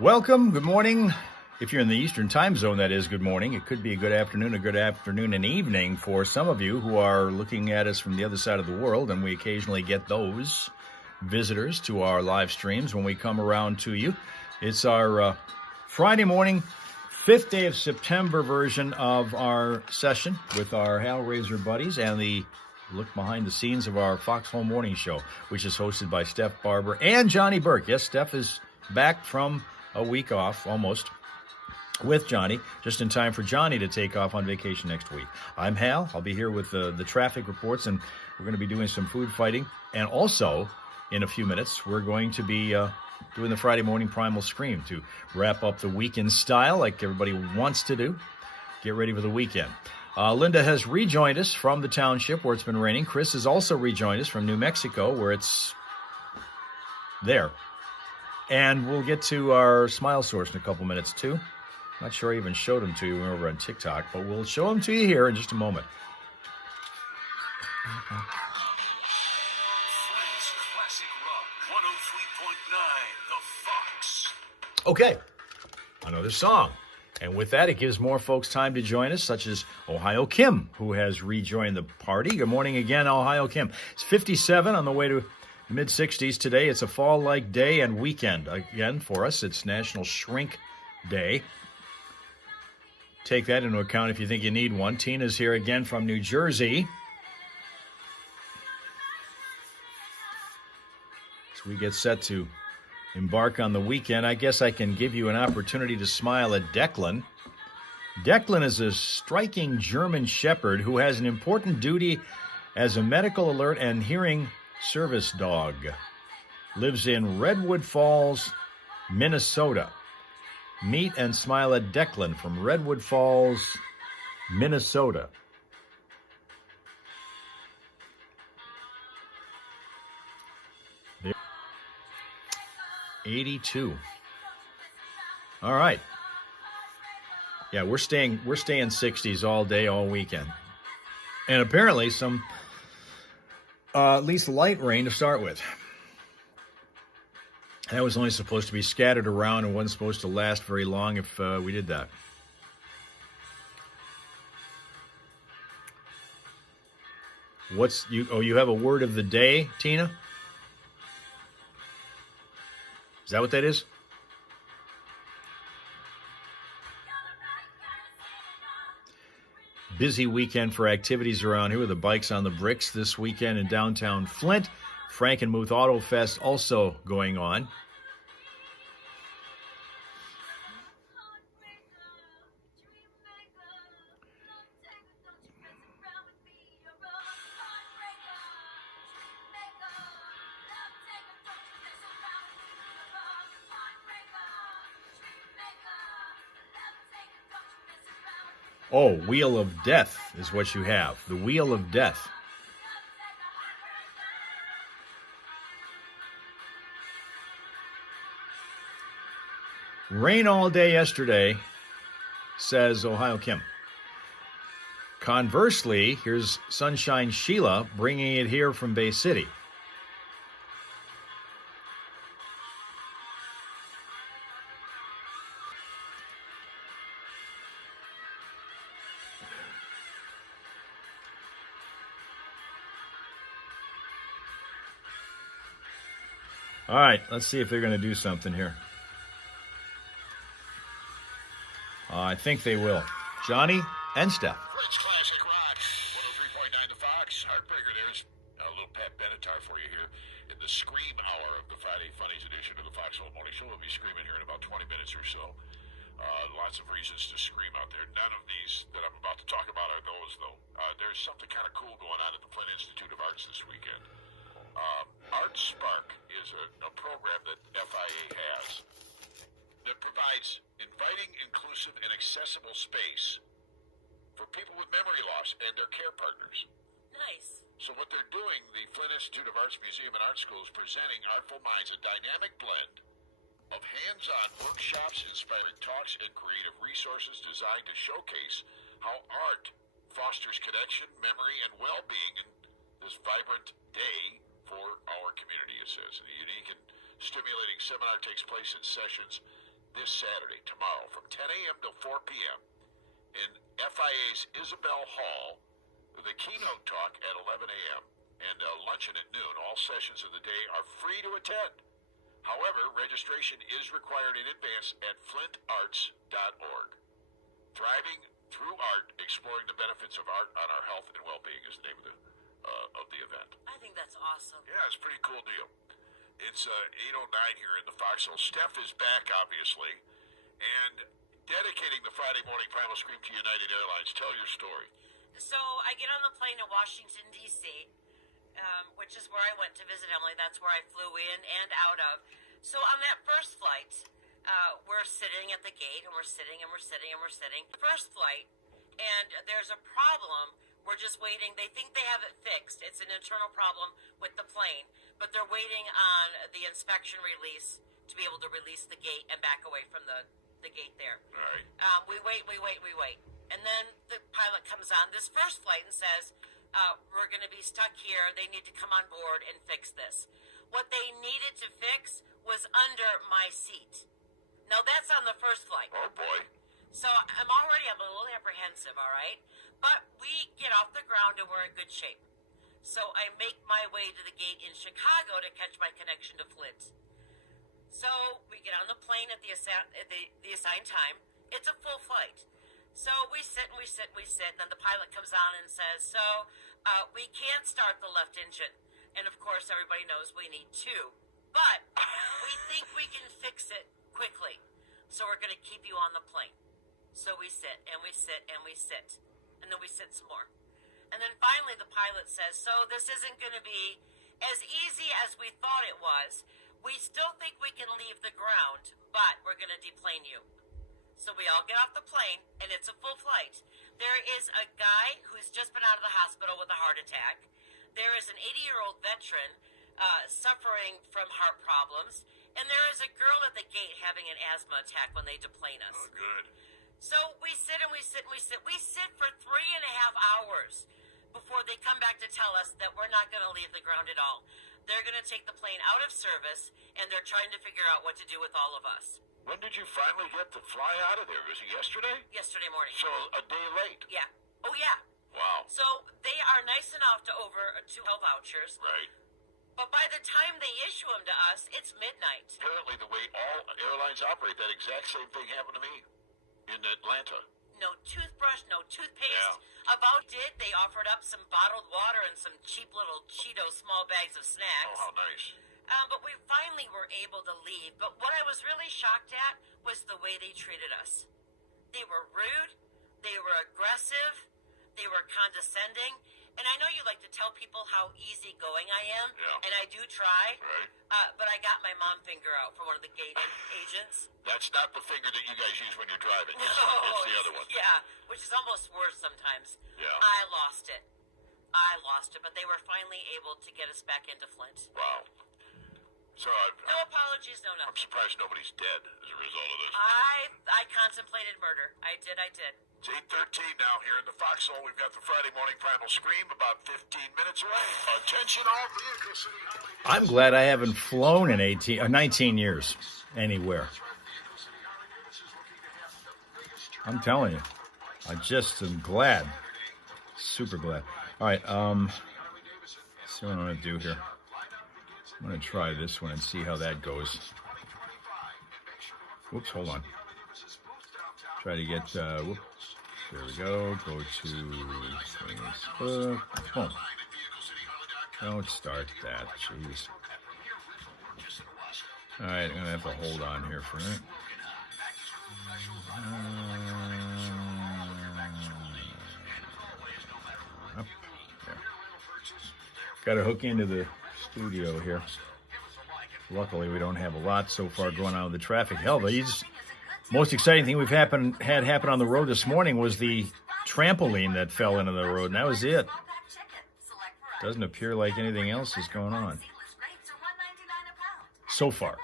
Welcome. Good morning. If you're in the Eastern time zone, that is good morning. It could be a good afternoon and evening for some of you who are looking at us from the other side of the world, and we occasionally get those visitors to our live streams when we come around to you. It's our Friday morning, 5th day of September version of our session with our Hellraiser buddies and the look behind the scenes of our Foxhole Morning Show, which is hosted by Steph Barber and Johnny Burke. Yes, Steph is back from a week off, almost, with Johnny, just in time for Johnny to take off on vacation next week. I'm Hal. I'll be here with the traffic reports, and we're going to be doing some food fighting. And also, in a few minutes, we're going to be doing the Friday morning Primal Scream to wrap up the weekend style like everybody wants to do. Get ready for the weekend. Linda has rejoined us from the township where it's been raining. Chris has also rejoined us from New Mexico where it's there. And we'll get to our smile source in a couple minutes, too. Not sure I even showed them to you over on TikTok, but we'll show them to you here in just a moment. Okay, another song. And with that, it gives more folks time to join us, such as Ohio Kim, who has rejoined the party. Good morning again, Ohio Kim. It's 57 on the way to mid-60s today. It's a fall-like day and weekend. Again, for us, it's National Shrink Day. Take that into account if you think you need one. Tina's here again from New Jersey. So we get set to embark on the weekend. I guess I can give you an opportunity to smile at Declan. Declan is a striking German shepherd who has an important duty as a medical alert and hearing service dog. Lives in Redwood Falls, Minnesota. Meet and smile at Declan from Redwood Falls, Minnesota. There. 82. All right. Yeah, we're staying 60s all day, all weekend. And apparently some at least light rain to start with. That was only supposed to be scattered around and wasn't supposed to last very long if we did that. You have a word of the day, Tina? Is that what that is? Busy weekend for activities around here with the Bikes on the Bricks this weekend in downtown Flint. Frankenmuth Auto Fest also going on. Oh, Wheel of Death is what you have. The Wheel of Death. Rain all day yesterday, says Ohio Kim. Conversely, here's Sunshine Sheila bringing it here from Bay City. All right, let's see if they're going to do something here. I think they will. Johnny and Steph. It's classic rock. 103.9 The Fox. Heartbreaker. There's a little Pat Benatar for you here in the Scream Hour of the Friday Funnies edition of the Foxhole Morning Show. We'll be screaming here in about 20 minutes or so. Lots of reasons to scream out there. None of these that I'm about to talk about are those, though. There's something kind of cool going on at the Flint Institute of Arts this weekend. Art Spark is a program that FIA has that provides inviting, inclusive, and accessible space for people with memory loss and their care partners. Nice. So what they're doing, the Flint Institute of Arts Museum and Art School is presenting Artful Minds, a dynamic blend of hands-on workshops, inspiring talks, and creative resources designed to showcase how art fosters connection, memory, and well-being in this vibrant day for our community, it says. The unique and stimulating seminar takes place in sessions this Saturday, tomorrow, from 10 a.m. till 4 p.m. in FIA's Isabel Hall, with a keynote talk at 11 a.m. and a luncheon at noon. All sessions of the day are free to attend. However, registration is required in advance at flintarts.org. Thriving through art, exploring the benefits of art on our health and well-being is the name of the event. I think that's awesome. Yeah, it's a pretty cool deal. It's 8:09 here in the foxhole. Steph is back, obviously, and dedicating the Friday morning primal scream to United Airlines. Tell your story. So I get on the plane to Washington, D.C., which is where I went to visit Emily. That's where I flew in and out of. So on that first flight, we're sitting at the gate, and we're sitting, and we're sitting, and we're sitting. First flight, and there's a problem. We're just waiting. They think they have it fixed. It's an internal problem with the plane, but they're waiting on the inspection release to be able to release the gate and back away from the gate there. All right. We wait. And then the pilot comes on this first flight and says, we're going to be stuck here. They need to come on board and fix this. What they needed to fix was under my seat. Now, that's on the first flight. Oh, boy. So I'm a little apprehensive, all right? But we get off the ground and we're in good shape. So I make my way to the gate in Chicago to catch my connection to Flint. So we get on the plane at the assigned time. It's a full flight. So we sit and we sit and we sit, and then the pilot comes on and says, we can't start the left engine. And of course, everybody knows we need two. But we think we can fix it quickly. So we're going to keep you on the plane. So we sit and we sit and we sit. And then we sit some more. And then finally the pilot says, so this isn't going to be as easy as we thought it was. We still think we can leave the ground, but we're going to deplane you. So we all get off the plane, and it's a full flight. There is a guy who's just been out of the hospital with a heart attack. There is an 80-year-old veteran suffering from heart problems. And there is a girl at the gate having an asthma attack when they deplane us. Oh, good. So we sit and we sit and we sit. We sit for 3.5 hours before they come back to tell us that we're not going to leave the ground at all. They're going to take the plane out of service, and they're trying to figure out what to do with all of us. When did you finally get to fly out of there? Was it yesterday? Yesterday morning. So a day late. Yeah. Oh, yeah. Wow. So they are nice enough to over 2 vouchers. Right. But by the time they issue them to us, it's midnight. Apparently the way all airlines operate, that exact same thing happened to me in Atlanta. No toothbrush, no toothpaste. Yeah. About did, they offered up some bottled water and some cheap little Cheeto small bags of snacks. Oh, how nice. But we finally were able to leave. But what I was really shocked at was the way they treated us. They were rude. They were aggressive. They were condescending. And I know you like to tell people how easygoing I am. Yeah. And I do try. Right. But I got my mom finger out for one of the gate agents. That's not the finger that you guys use when you're driving. No, It's the other one. Yeah, which is almost worse sometimes. Yeah. I lost it. But they were finally able to get us back into Flint. Wow. So No apologies, no I'm nothing. surprised nobody's dead as a result of this. I contemplated murder. I did. It's 8:13 now here in the foxhole. We've got the Friday morning primal scream about 15 minutes away. Attention all vehicles. I'm glad I haven't flown in 19 years anywhere. I'm telling you. I just am glad. Super glad. All right, let's see what I'm going to do here. I'm going to try this one and see how that goes. Whoops, hold on. Try to get, whoop. There we go. Go to Facebook. Oh. Don't start that. Jeez. All right, I'm going to have to hold on here for a minute. Up there. Got to hook into the studio here. Luckily, we don't have a lot so far going on with the traffic. Hell, the most exciting thing we've had happen on the road this morning was the trampoline that fell into the road, and that was it. Doesn't appear like anything else is going on so far.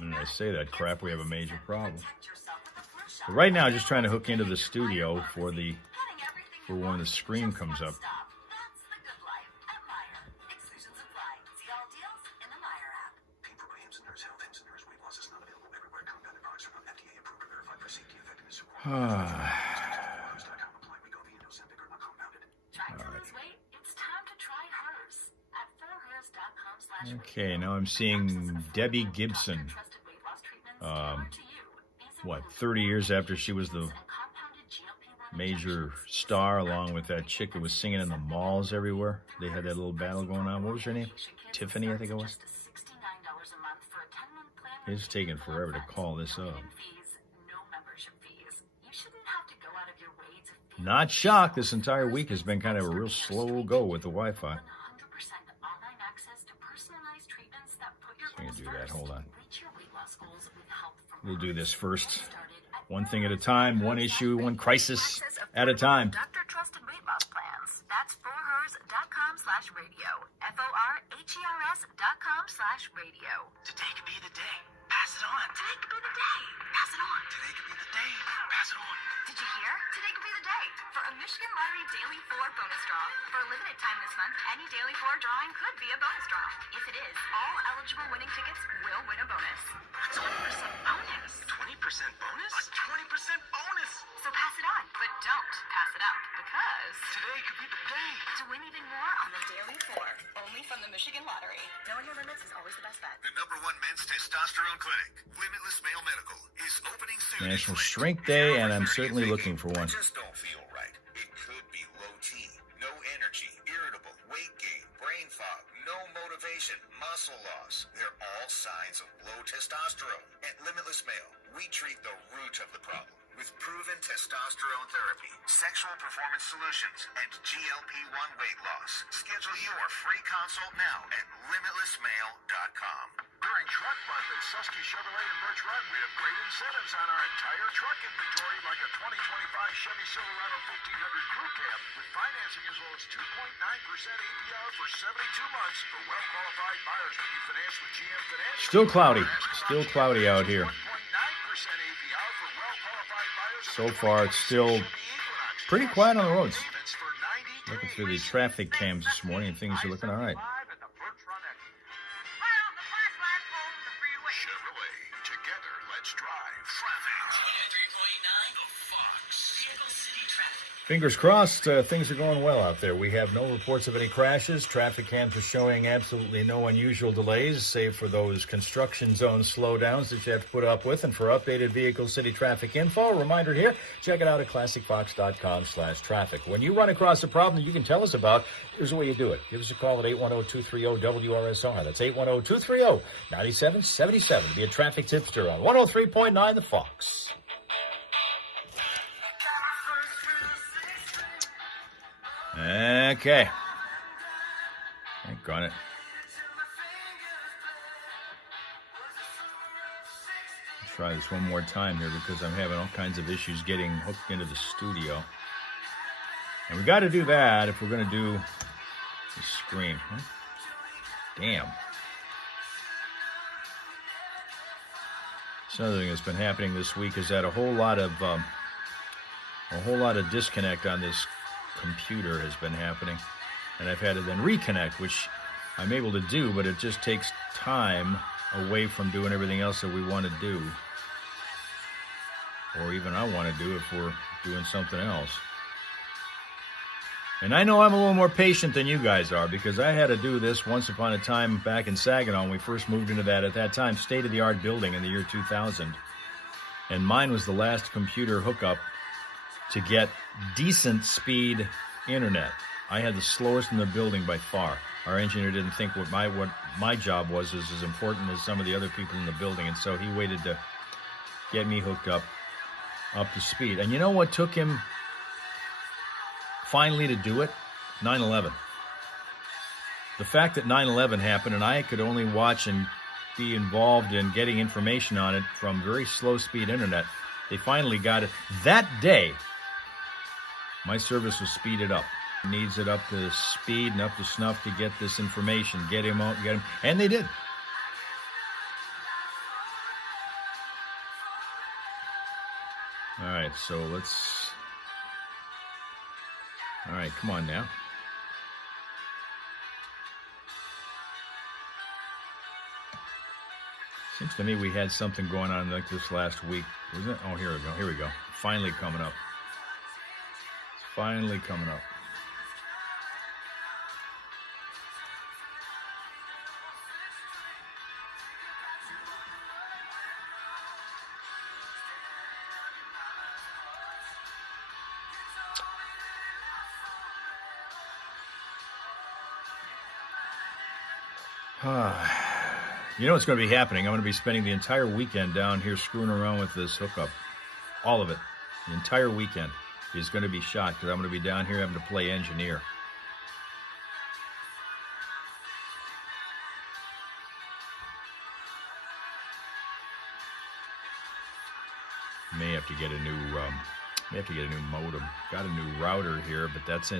And I say that crap, we have a major problem. But right now, just trying to hook into the studio for when the scream comes up. Okay, now I'm seeing Debbie Gibson. 30 years after she was the major star, along with that chick that was singing in the malls everywhere. They had that little battle going on. What was her name? Tiffany, I think it was. It's taking forever to call this up. Not shocked. This entire week has been kind of a real slow go with the Wi-Fi. I'm going to do that. Hold on. We'll do this first. One thing at a time, one issue, one crisis at a time. Doctor Trusted Weight Loss Plans. That's forhers.com/radio. FORHERS.com/radio. Today could be the day. Pass it on. Today could be the day. Pass it on. Today could be the day. Pass it on. Did you hear? Today could be the day for a Michigan Lottery Daily 4 bonus draw. For a limited time this month, any Daily 4 drawing could be a bonus draw. If it is, all eligible winning tickets will win a bonus. A 20% bonus. 20% bonus? A 20% bonus! So pass it on, but don't pass it up, because today could be the day to win even more on the Daily 4, only from the Michigan Lottery. Knowing your limits is always the best bet. The #1 men's testosterone clinic, Limitless Male Medical, is opening soon. National Shrink Day, and I'm certainly looking for one. Just don't feel right. It could be low T, no energy, irritable, weight gain, brain fog, no motivation, muscle loss. They're all signs of low testosterone. At Limitless Male, we treat the root of the problem with proven testosterone therapy, sexual performance solutions, and GLP-1 weight loss. Schedule your free consult now at limitlessmale.com. During Truck Month at Susky Chevrolet in Birch Run, we have great incentives on our entire truck inventory, like a 2025 Chevy Silverado 1500 Crew Cab with financing as low as 2.9% APR for 72 months for well-qualified buyers when you finance with GM Financial. Still cloudy out here. So far, it's still pretty quiet on the roads. Looking through the traffic cams this morning, and things are looking all right. Chevrolet, together, let's drive. Traffic. 3.9 The Fox. Vehicle City Traffic. Fingers crossed, things are going well out there. We have no reports of any crashes. Traffic cams are showing absolutely no unusual delays, save for those construction zone slowdowns that you have to put up with. And for updated Vehicle City traffic info, a reminder here, check it out at classicfox.com/traffic. When you run across a problem that you can tell us about, here's the way you do it. Give us a call at 810-230-WRSR. That's 810-230-9777. Be a traffic tipster on 103.9 The Fox. Okay. Got it. Let's try this one more time here because I'm having all kinds of issues getting hooked into the studio. And we got to do that if we're going to do the screen. Damn. It's another thing that's been happening this week is that a whole lot of disconnect on this computer has been happening, and I've had to then reconnect, which I'm able to do, but it just takes time away from doing everything else that we want to do, or even I want to do if we're doing something else. And I know I'm a little more patient than you guys are, because I had to do this once upon a time back in Saginaw when we first moved into that, at that time, state-of-the-art building in the year 2000. And mine was the last computer hookup to get decent speed internet. I had the slowest in the building by far. Our engineer didn't think what my job was as important as some of the other people in the building, and so he waited to get me hooked up to speed. And you know what took him finally to do it? 9/11. The fact that 9/11 happened and I could only watch and be involved in getting information on it from very slow speed internet, they finally got it. That day, my service was speeded up. Needs it up to speed and up to snuff to get this information. Get him out, get him. And they did. All right, so let's... All right, come on now. Seems to me we had something going on like this last week, wasn't it? Oh, here we go. Here we go. Finally coming up. It's finally coming up. You know what's going to be happening? I'm going to be spending the entire weekend down here screwing around with this hookup. All of it. The entire weekend is going to be shot because I'm going to be down here having to play engineer. May have to get a new modem. Got a new router here, but that's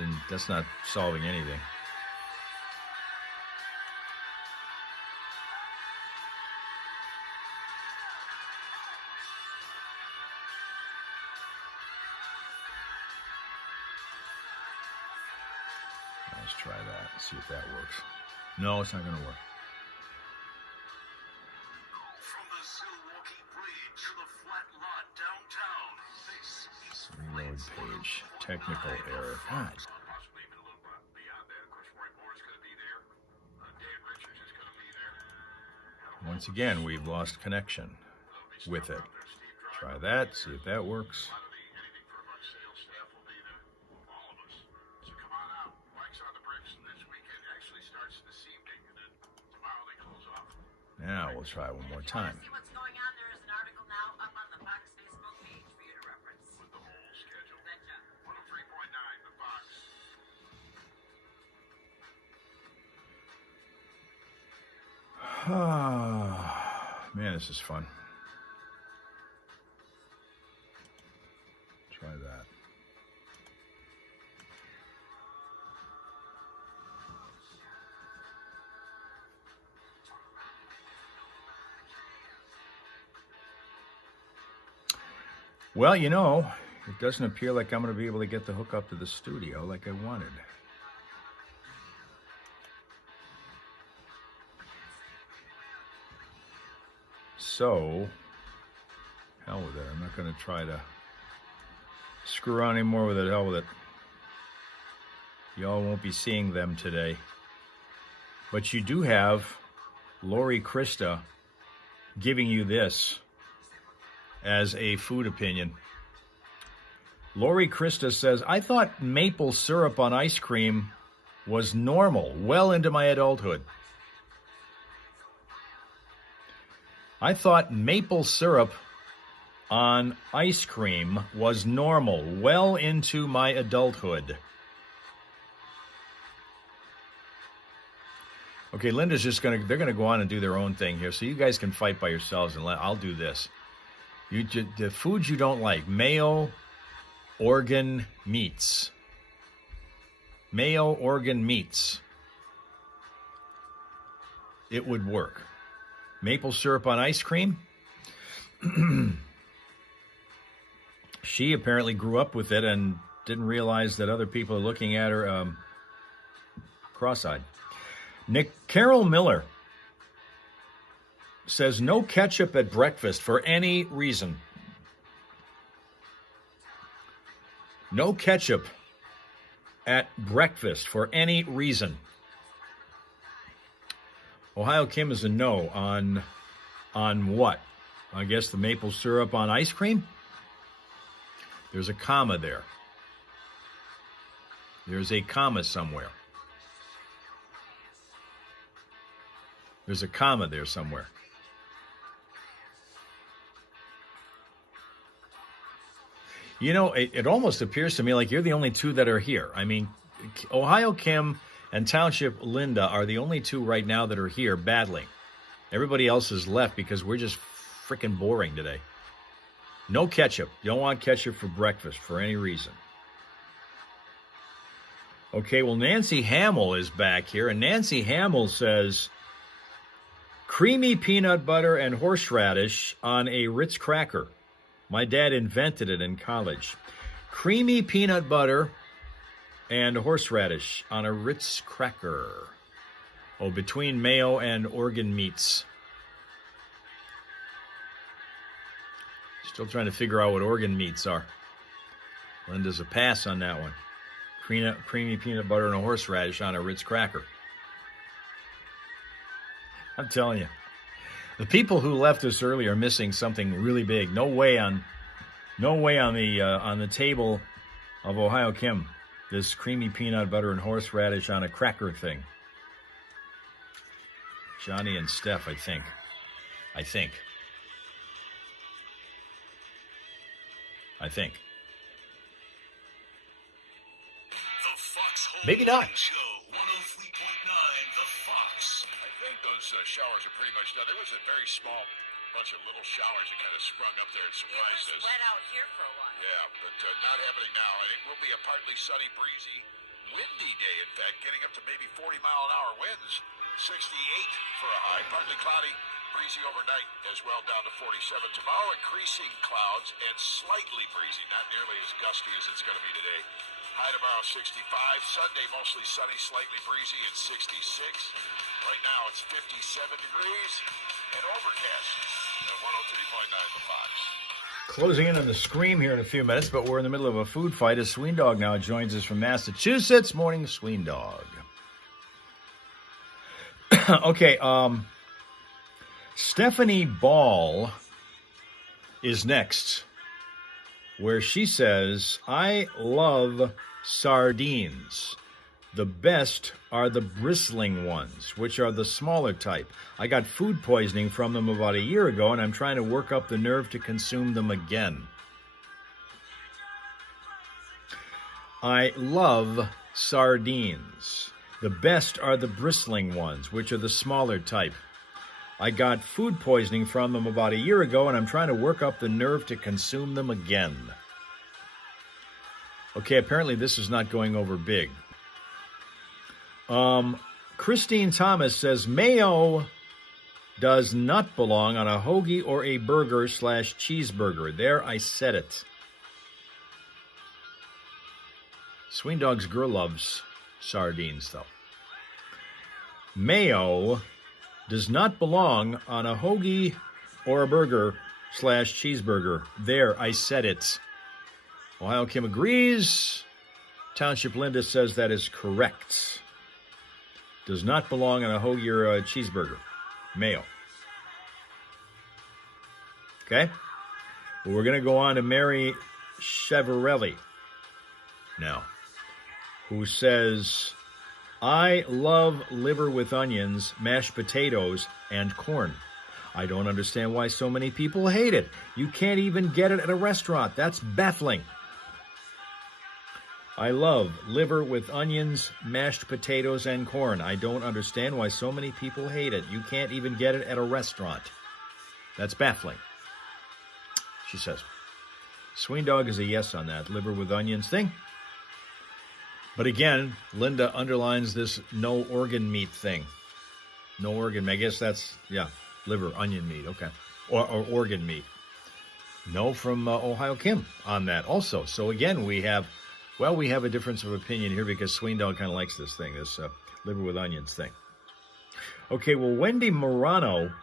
not solving anything. Let's try that. See if that works. No, it's not going to work. From the Milwaukee Bridge to the flat lot downtown, this is Reload page. Technical error. God. possibly even a little bit beyond that. Of course, Roy Moore's going to be there. Dan Richards is going to be there. Once again, we've lost connection with it. Try that. See if that works. Anything for our sales staff will be there. All of us. So come on out. Mike's on the bricks this weekend. Actually starts this evening, and then tomorrow they close off. Now we'll try one more time. See what's going on? There is an article now up on the Fox Facebook page for you to reference. With the whole schedule. Betcha. 103.9, the Fox. Man, this is fun. Try that. Well, you know, it doesn't appear like I'm going to be able to get the hook up to the studio like I wanted. So, hell with it. I'm not going to try to screw around anymore with it. Hell with it. Y'all won't be seeing them today. But you do have Lori Krista giving you this as a food opinion. Lori Krista says, I thought maple syrup on ice cream was normal well into my adulthood. I thought maple syrup on ice cream was normal well into my adulthood. Okay, Linda's they're going to go on and do their own thing here, so you guys can fight by yourselves, and I'll do this. The foods you don't like, male organ meats. Male organ meats. It would work. Maple syrup on ice cream. She apparently grew up with it and didn't realize that other people are looking at her cross-eyed. Carol Miller says no ketchup at breakfast for any reason. No ketchup at breakfast for any reason. Ohio Kim is a no on what? I guess the maple syrup on ice cream? There's a comma there. There's a comma somewhere. There's a comma there somewhere. You know, it almost appears to me like you're the only two that are here. I mean, Ohio Kim and Township Linda are the only two right now that are here battling. Everybody else has left because we're just freaking boring today. No ketchup. You don't want ketchup for breakfast for any reason. Okay, well, Nancy Hamill is back here, and Nancy Hamill says creamy peanut butter and horseradish on a Ritz cracker. My dad invented it in college. Creamy peanut butter and horseradish on a Ritz cracker. Oh, between mayo and organ meats. Still trying to figure out what organ meats are. Linda's a pass on that one. Creamy peanut butter and a horseradish on a Ritz cracker. I'm telling you, the people who left us early are missing something really big. No way on the table of Ohio Kim. This creamy peanut butter and horseradish on a cracker thing. Johnny and Steph, I think. Maybe not. Show 103.9 The Fox. I think those showers are pretty much done. There was a very small bunch of little showers that kind of sprung up there and surprised us. It was wet out here for a while. Yeah, but not happening now. And it will be a partly sunny, breezy, windy day. In fact, getting up to maybe 40-mile-an-hour winds. 68 for a high. Partly cloudy, breezy overnight as well, down to 47. Tomorrow, increasing clouds and slightly breezy. Not nearly as gusty as it's going to be today. High tomorrow, 65. Sunday, mostly sunny, slightly breezy at 66. Right now, it's 57 degrees and overcast at 103.9 The Fox. Closing in on the Scream here in a few minutes, but we're in the middle of a food fight. A Sween Dog now joins us from Massachusetts. Morning, Sween Dog. Okay, Stephanie Ball is next, where she says, I love sardines. The best are the bristling ones, which are the smaller type. I got food poisoning from them about a year ago, and I'm trying to work up the nerve to consume them again. I love sardines. The best are the bristling ones, which are the smaller type. I got food poisoning from them about a year ago, and I'm trying to work up the nerve to consume them again. Okay, apparently this is not going over big. Christine Thomas says, mayo does not belong on a hoagie or a burger / cheeseburger. There, I said it. Sween Dog's girl loves sardines, though. Mayo does not belong on a hoagie or a burger / cheeseburger. There, I said it. Ohio Kim agrees. Township Linda says that is correct. Does not belong on a hoagie or a cheeseburger. Mayo. Okay? Well, we're going to go on to Mary Chevarelli now, who says, I love liver with onions, mashed potatoes, and corn. I don't understand why so many people hate it. You can't even get it at a restaurant. That's baffling. I love liver with onions, mashed potatoes, and corn. I don't understand why so many people hate it. You can't even get it at a restaurant. That's baffling, she says. Sween Dog is a yes on that liver with onions thing. But again, Linda underlines this no organ meat thing. No organ meat. I guess that's, liver, onion meat, okay. Or organ meat. No from Ohio Kim on that also. So again, we have a difference of opinion here because Sween Dog kind of likes this thing, this liver with onions thing. Okay, well, Wendy Morano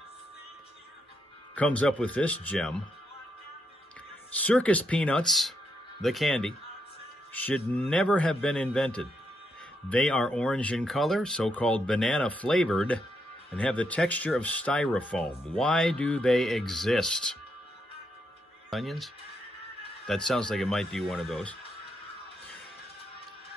comes up with this gem. Circus peanuts, the candy, should never have been invented. They are orange in color, so-called banana flavored, and have the texture of styrofoam. Why do they exist? Onions? That sounds like it might be one of those.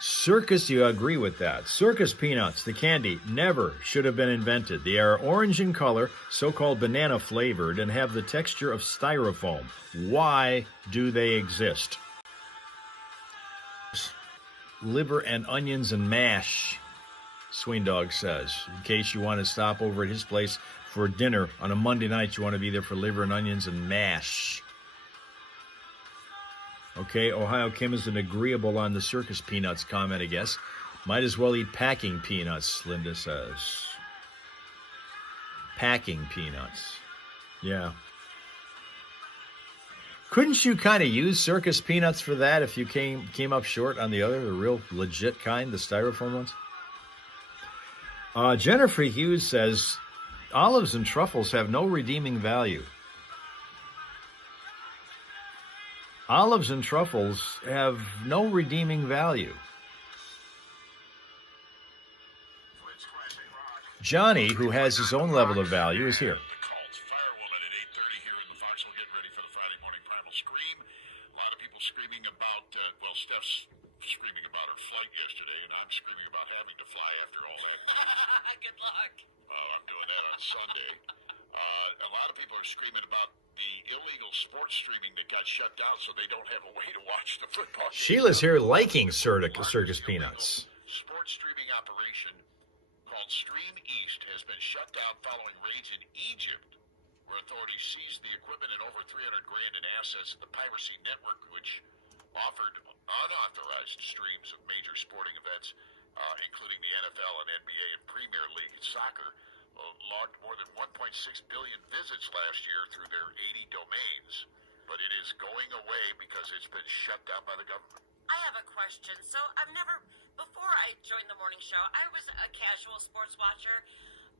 Circus, you agree with that. Circus peanuts, the candy, never should have been invented. They are orange in color, so-called banana flavored, and have the texture of styrofoam. Why do they exist? Liver and onions and mash, Sween Dog says. In case you want to stop over at his place for dinner on a Monday night, you want to be there for liver and onions and mash. Okay, Ohio Kim is an agreeable on the circus peanuts comment, I guess. Might as well eat packing peanuts, Linda says. Packing peanuts. Yeah. Couldn't you kind of use circus peanuts for that if you came up short on the other, the real legit kind, the styrofoam ones? Jennifer Hughes says, olives and truffles have no redeeming value. Olives and truffles have no redeeming value. Johnny, who has his own level of value, is here. The Colts Firewoman at 8:30 here in the Foxhole, getting ready for the Friday morning Primal Scream. A lot of people screaming about, Steph's screaming about her flight yesterday, and I'm screaming about having to fly after all that. Good luck. I'm doing that on Sunday. A lot of people are screaming about the illegal sports streaming that got shut down, so they don't have a way to watch the football game. Sheila's here liking circus peanuts. Sports streaming operation called Stream East has been shut down following raids in Egypt, where authorities seized the equipment and over $300,000 in assets of the piracy network, which offered unauthorized streams of major sporting events, including the NFL and NBA and Premier League soccer. Logged more than 1.6 billion visits last year through their 80 domains, but it is going away because it's been shut down by the government. I have a question. So before I joined the morning show, I was a casual sports watcher,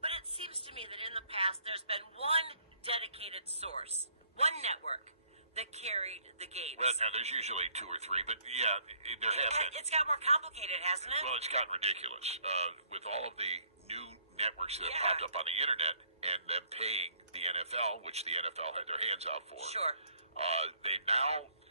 but it seems to me that in the past there's been one dedicated source, one network that carried the games. Well, now there's usually two or three, but yeah, there have been. It's got more complicated, hasn't it? Well, it's gotten ridiculous with all of the new networks that have popped up on the internet and them paying the NFL, which the NFL had their hands out for. Sure.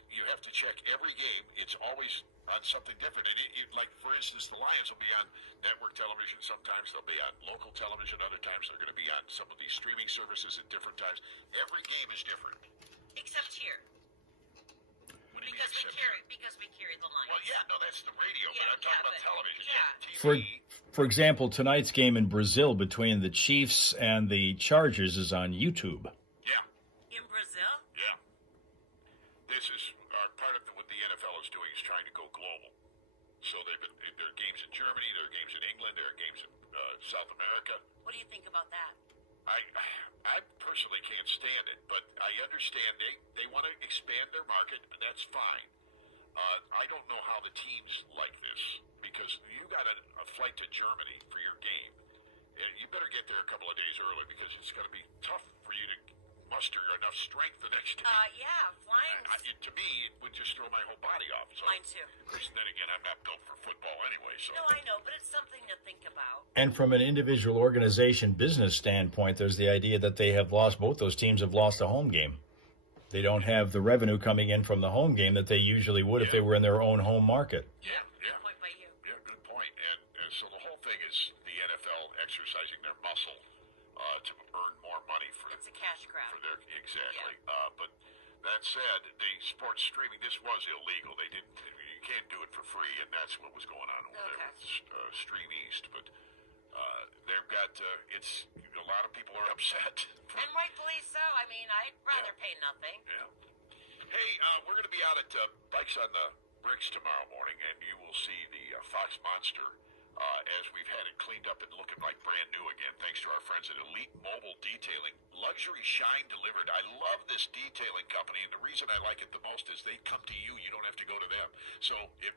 You have to check every game. It's always on something different. And like, for instance, the Lions will be on network television. Sometimes they'll be on local television. Other times they're going to be on some of these streaming services at different times. Every game is different. Except here. What do you Because mean, we carry the Lions. Well, yeah, no, that's the radio, but I'm talking about television. Yeah. TV. For example, tonight's game in Brazil between the Chiefs and the Chargers is on YouTube. Yeah. In Brazil? Yeah. This is part of what the NFL is doing is trying to go global. So there are games in Germany, there are games in England, there are games in South America. What do you think about that? I personally can't stand it, but I understand they want to expand their market. That's fine. I don't know how the teams like this, because you got a flight to Germany for your game. And you better get there a couple of days early, because it's going to be tough for you to muster enough strength the next day. Yeah, flying. To me, it would just throw my whole body off. So, Mine too. Then again, I'm not built for football anyway. So. No, I know, but it's something to think about. And from an individual organization business standpoint, there's the idea that both those teams have lost a home game. They don't have the revenue coming in from the home game that they usually would if they were in their own home market. Yeah. Good point by you. Yeah, good point. And so the whole thing is the NFL exercising their muscle to earn more money for It's a cash grab. Exactly. But that said, the sports streaming, this was illegal. You can't do it for free, and that's what was going on over there with Stream East. But they've got a lot of people are upset. And rightfully so. I mean, I'd rather pay nothing. Yeah. Hey, we're going to be out at Bikes on the Bricks tomorrow morning, and you will see the Fox Monster as we've had it cleaned up and looking like brand new again, thanks to our friends at Elite Mobile Detailing. Luxury shine delivered. I love this detailing company, and the reason I like it the most is they come to you. You don't have to go to them. So if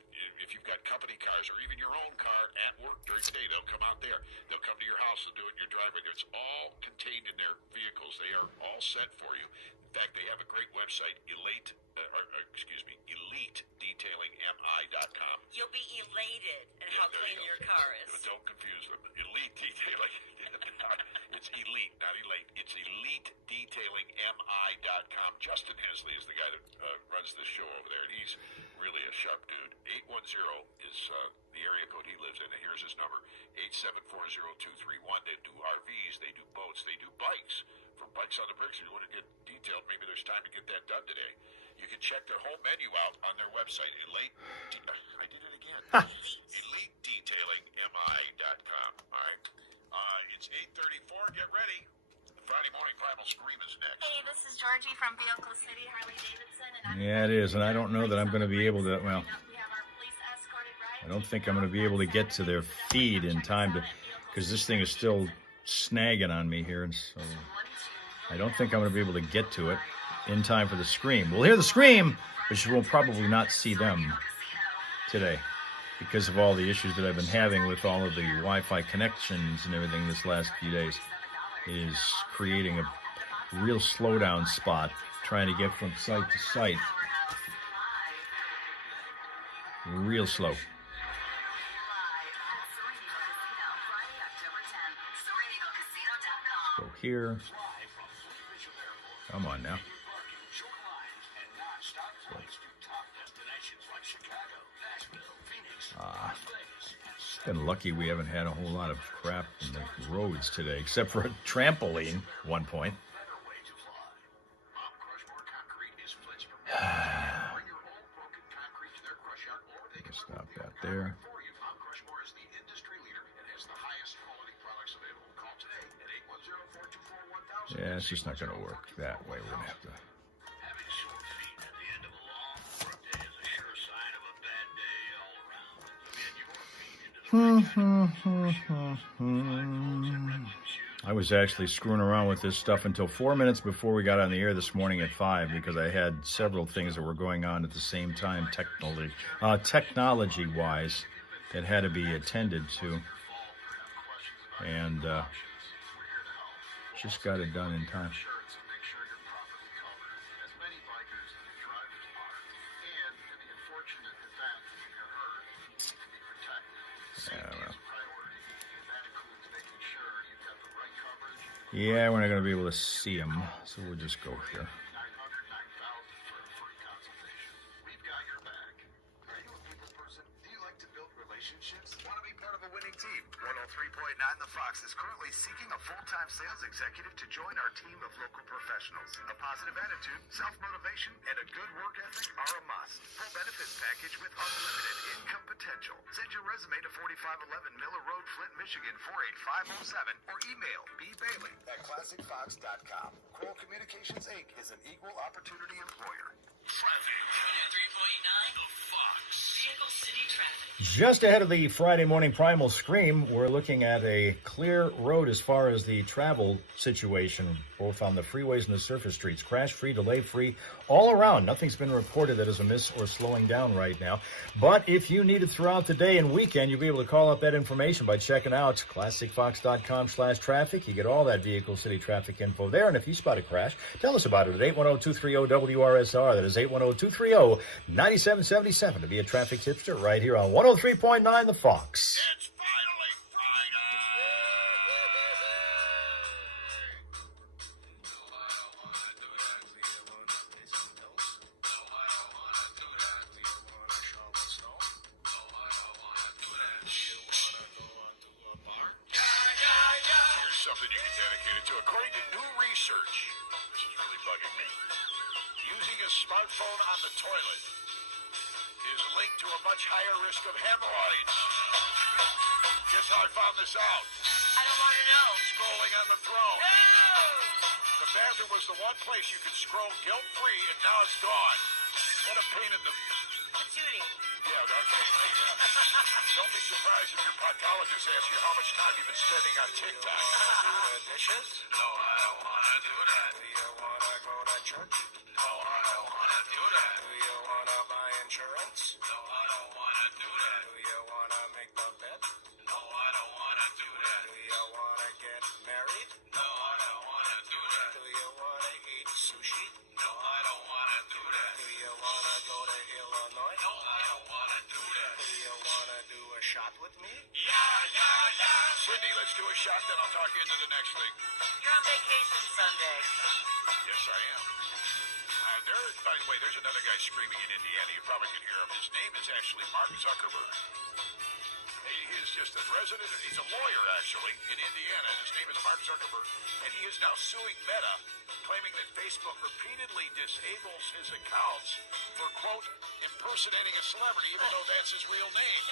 you've got company cars or even your own car at work during the day, they'll come out there. They'll come to your house. They'll do it in your driveway. It's all contained in their vehicles. They are all set for you. In fact, they have a great website, EliteDetailingMI.com. You'll be elated at how clean your car is. But don't confuse them. Elite Detailing. It's Elite, not Elate. It's EliteDetailingMI.com. Justin Hensley is the guy that runs this show over there, and he's really a sharp dude. 810 is the area code he lives in, and here's his number, 8740231. They do RVs, they do boats, they do bikes. From Bikes on the Bricks, if you want to get detailed, maybe there's time to get that done today. You can check their whole menu out on their website, I did it again. EliteDetailingMI.com. All right. It's 8:34. Get ready. Friday morning Primal Scream is next. Hey, this is Georgie from Vehicle City, Harley Davidson, and Yeah, it is, and I don't know that I'm going to be able to, well, we have our police escorted I ride. don't think I'm going to be able to get to their feed in time to, because this thing is still snagging on me here, and so I don't think I'm going to be able to get to it in time for the scream. We'll hear the scream, but you will probably not see them today because of all the issues that I've been having with all of the Wi-Fi connections and everything this last few days. It is creating a real slowdown spot trying to get from site to site. real slow. Live at Sereno Casino, Friday, October 10th. SerenoCasino.com. Go here. Come on now. Been lucky we haven't had a whole lot of crap in the roads today, except for a trampoline one point. Stop that there. Yeah, it's just not going to work that way. We're going to have to. I was actually screwing around with this stuff until 4 minutes before we got on the air this morning at 5 because I had several things that were going on at the same time technology-wise that had to be attended to. And just got it done in time. Yeah, we're not going to be able to see them, so we'll just go here. The Fox is currently seeking a full-time sales executive to join our team of local professionals. A positive attitude, self-motivation, and a good work ethic are a must. Full benefits package with unlimited income potential. Send your resume to 4511 Miller Road, Flint, Michigan 48507 or email bbailey@classicfox.com. Kroll Communications Inc. is an equal opportunity employer. Traffic. 3.9 The Fox. Vehicle City traffic. Just ahead of the Friday morning primal scream, we're looking at a clear road as far as the travel situation, both on the freeways and the surface streets. Crash-free, delay-free, all around. Nothing's been reported that is amiss or slowing down right now. But if you need it throughout the day and weekend, you'll be able to call up that information by checking out classicfox.com/traffic. You get all that Vehicle City traffic info there. And if you spot a crash, tell us about it at 810-230-WRSR. That is 810-230-9777 to be a traffic tipster right here on 103.9 The Fox. It's finally Friday! Here's something you can dedicate it to. According to new research, this is really bugging me. Using a smartphone on the toilet is linked to a much higher risk of hemorrhoids. Guess how I found this out? I don't want to know. Scrolling on the throne. No! The bathroom was the one place you could scroll guilt-free, and now it's gone. What a pain in the... Patootie. Yeah, okay. Don't be surprised if your proctologist asks you how much time you've been spending on TikTok. Dishes? No, I don't want to do that. Do you want to go to church? No, I don't want to do that. Do you want to buy insurance? No, I don't want to do that. Do you want to make the bed? No, I don't want to do that. Do you want to get married? No, I don't want to do that. Do you want to eat sushi? No, I don't want to do that. Do you want to go to Illinois? No, I don't want to do that. Do you want to do a shot with me? Yeah. Sydney, let's do a shot, then I'll talk you into the next league. You're on vacation Sunday. Yes, I am. By the way, there's another guy screaming in Indiana. You probably can hear him. His name is actually Mark Zuckerberg. He is just a resident. He's a lawyer, actually, in Indiana. His name is Mark Zuckerberg. And he is now suing Meta, claiming that Facebook repeatedly disables his accounts for, quote, impersonating a celebrity, even though that's his real name.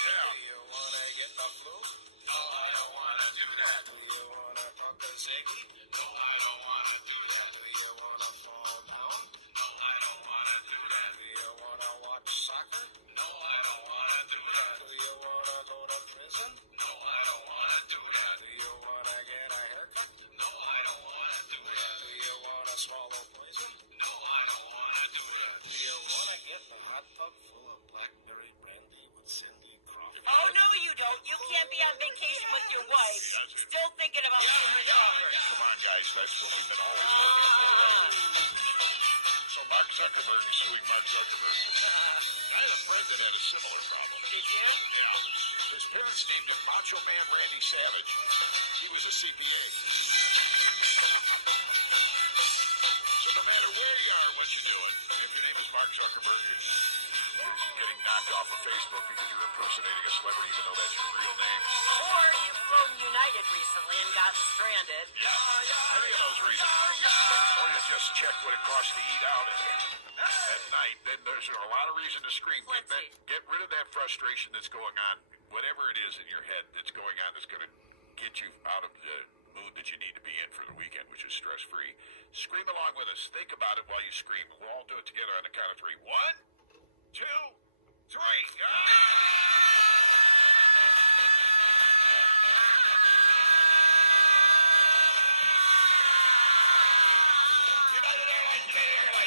Yeah. Do you want to get the flu? No, I don't want to do that. Do you want to talk to Ziggy? No, I don't want to do that. Do you want to fall down? No, I don't want to do that. Do you want to watch soccer? No, I don't want to do that. Do you want to go to prison? No, I don't want to do that. Do you want to get a haircut? No, I don't want to do that. Do you want to swallow poison? No, I don't want to do that. Do you want to get in a hot tub full of blackberry brandy with Cindy Crawford? Oh, no, you don't. You can't be on vacation with your wife. Still thinking about Cindy Crawford. Come on, guys. That's what we've been always looking for. Right? So Mark Zuckerberg is suing Mark Zuckerberg. I had a friend that had a similar problem. Did you? Yeah. His parents named him Macho Man Randy Savage. He was a CPA. So no matter where you are, what you're doing, if your name is Mark Zuckerberg, you're getting knocked off of Facebook because you're impersonating a celebrity even though that's your real name. Or you've flown United recently and gotten stranded. Yeah, any of those reasons. Or you just check what it costs to eat out at night. Then there's a lot of reason to scream. Get rid of that frustration that's going on, whatever it is in your head that's going on that's going to get you out of the mood that you need to be in for the weekend, which is stress-free. Scream along with us. Think about it while you scream. We'll all do it together on the count of three. 1, 2, 3. United Airlines, United Airlines.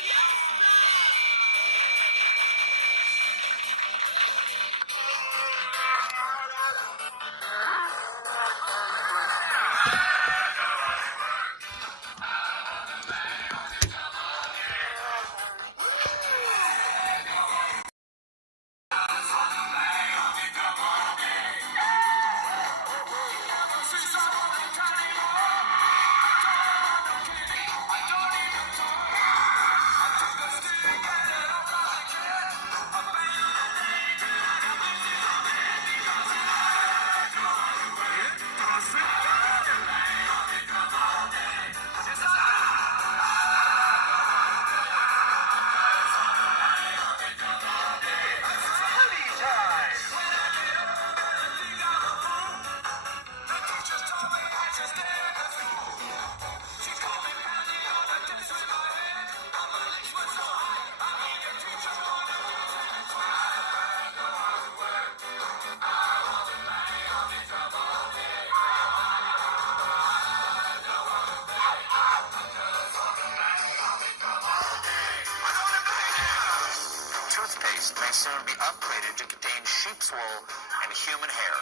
Toothpaste may soon be upgraded to contain sheep's wool and human hair.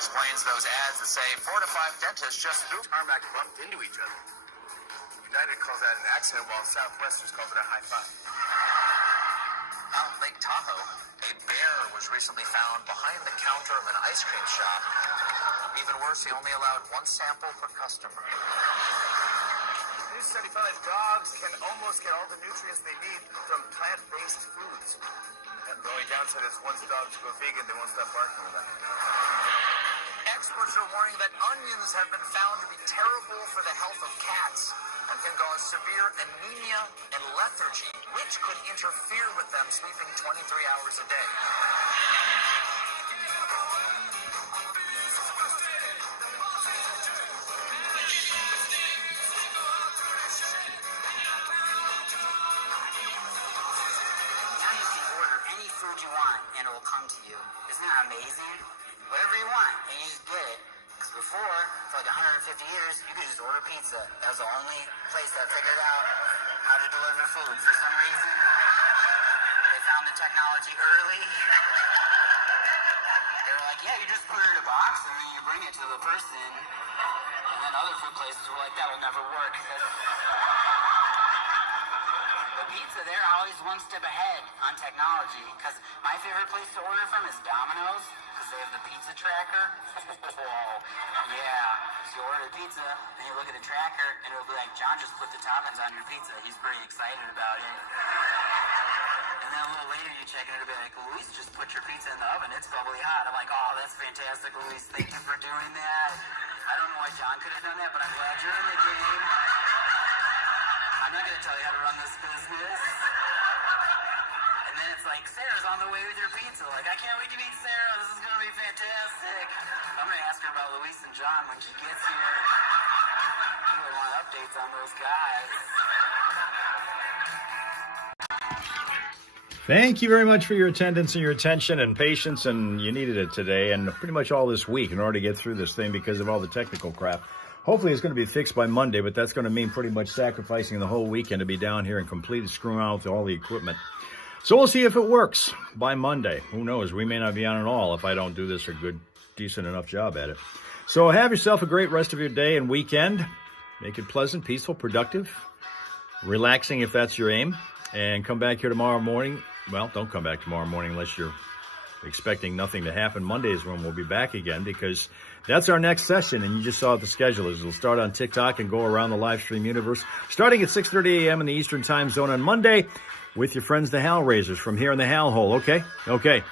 Explains those ads that say 4 to 5 dentists just tarmac bumped into each other. United calls that an accident, while Southwestern calls it a high five. Out in Lake Tahoe, a bear was recently found behind the counter of an ice cream shop. Even worse, he only allowed 1 sample per customer. New study found that dogs can almost get all the nutrients they need from plant-based foods. And the only downside is once dogs go vegan, they won't stop barking with them. Experts are warning that onions have been found to be terrible for the health of cats and can cause severe anemia and lethargy, which could interfere with them sleeping 23 hours a day. You want and it will come to you. Isn't that amazing? Whatever you want and you just get it. Because before, for like 150 years, you could just order pizza. That was the only place that figured out how to deliver food. For some reason, they found the technology early. They were like, yeah, you just put it in a box and then you bring it to the person. And then other food places were like, that will never work. Pizza, they're always one step ahead on technology. Because my favorite place to order from is Domino's, because they have the pizza tracker. Yeah. So you order the pizza, and you look at the tracker, and it'll be like, John just put the toppings on your pizza. He's pretty excited about it. And then a little later you check, and it'll be like, Luis just put your pizza in the oven. It's bubbly hot. I'm like, oh, that's fantastic, Luis. Thank you for doing that. I don't know why John could have done that, but I'm glad you're in the game. I'm not going to tell you how to run this business. And then it's like, Sarah's on the way with your pizza. Like, I can't wait to meet Sarah. This is going to be fantastic. I'm going to ask her about Luis and John when she gets here. I really want updates on those guys. Thank you very much for your attendance and your attention and patience, and you needed it today and pretty much all this week in order to get through this thing because of all the technical crap. Hopefully it's going to be fixed by Monday, but that's going to mean pretty much sacrificing the whole weekend to be down here and completely screwing out with all the equipment. So we'll see if it works by Monday. Who knows? We may not be on at all if I don't do this a good, decent enough job at it. So have yourself a great rest of your day and weekend. Make it pleasant, peaceful, productive. relaxing if that's your aim, and come back here tomorrow morning. Well, don't come back tomorrow morning unless you're expecting nothing to happen. Monday's when we'll be back again, because that's our next session, and you just saw what the schedule is. It'll start on TikTok and go around the live stream universe, starting at 6:30 a.m. in the Eastern Time Zone on Monday with your friends, the Hal Raisers, from here in the Hal Hole. Okay?